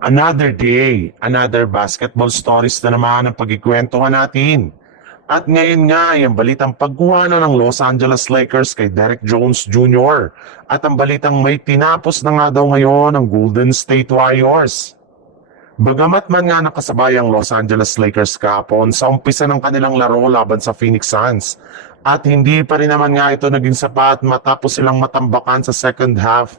Another day, another basketball stories na naman ang pagkikwentuhan natin. At ngayon nga ay ang balitang pagkuha na ng Los Angeles Lakers kay Derek Jones Jr. At ang balitang may tinapos na nga daw ngayon ng Golden State Warriors. Bagamat man nga nakasabay ang Los Angeles Lakers kahapon sa umpisa ng kanilang laro laban sa Phoenix Suns, at hindi pa rin naman nga ito naging sapat matapos silang matambakan sa second half,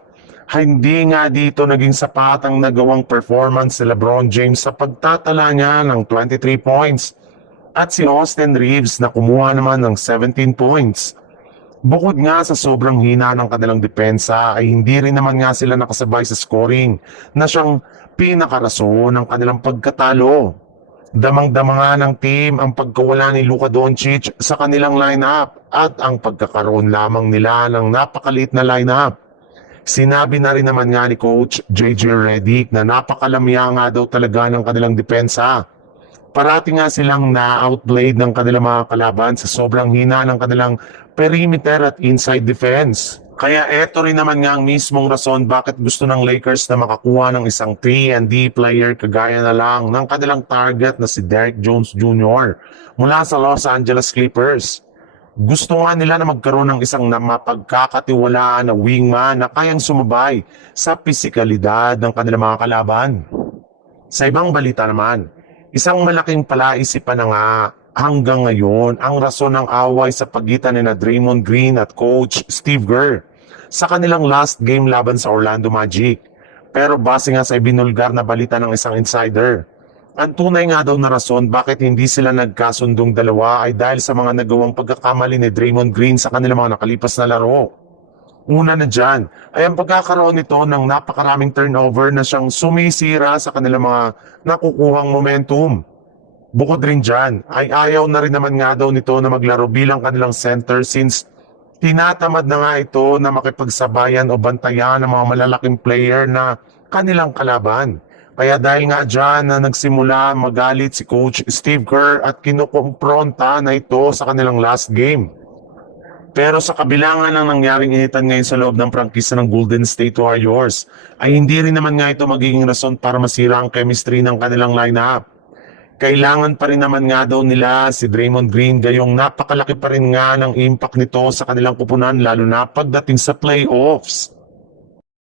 hindi nga dito naging sapat ang nagawang performance si LeBron James sa pagtatala niya ng 23 points at si Austin Reeves na kumuha naman ng 17 points. Bukod nga sa sobrang hina ng kanilang depensa ay hindi rin naman nga sila nakasabay sa scoring na siyang pinakarason ng kanilang pagkatalo. Damang-dama nga ng team ang pagkawala ni Luka Doncic sa kanilang lineup at ang pagkakaroon lamang nila ng napakalit na lineup. Sinabi na rin naman nga ni Coach JJ Redick na napakalamya nga daw talaga ng kanilang depensa. Parati nga silang na-outplayed ng kanilang mga kalaban sa sobrang hina ng kanilang perimeter at inside defense. Kaya eto rin naman nga ang mismong rason bakit gusto ng Lakers na makakuha ng isang 3-and-D player kagaya na lang ng kanilang target na si Derek Jones Jr. mula sa Los Angeles Clippers. Gusto nga nila na magkaroon ng isang mapagkakatiwalaan na wingman na kayang sumabay sa pisikalidad ng kanilang mga kalaban. Sa ibang balita naman, isang malaking palaisipan na nga hanggang ngayon ang rason ng away sa pagitan ni Draymond Green at Coach Steve Kerr sa kanilang last game laban sa Orlando Magic. Pero base nga sa ibinulgar na balita ng isang insider, ang tunay nga daw na rason bakit hindi sila nagkasundong dalawa ay dahil sa mga nagawang pagkakamali ni Draymond Green sa kanilang mga nakalipas na laro. Una na dyan ay ang pagkakaroon nito ng napakaraming turnover na siyang sumisira sa kanilang mga nakukuhang momentum. Bukod rin dyan ay ayaw na rin naman nga daw nito na maglaro bilang kanilang center since tinatamad na nga ito na makipagsabayan o bantayan ng mga malalaking player na kanilang kalaban. Kaya dahil nga dyan na nagsimula magalit si Coach Steve Kerr at kinukumpronta na ito sa kanilang last game. Pero sa kabila nga ng nangyaring initan ngayon sa loob ng prangkisa ng Golden State Warriors, ay hindi rin naman nga ito magiging rason para masira ang chemistry ng kanilang lineup. Kailangan pa rin naman nga daw nila si Draymond Green gayong napakalaki pa rin nga ng impact nito sa kanilang kupunan lalo na pagdating sa playoffs.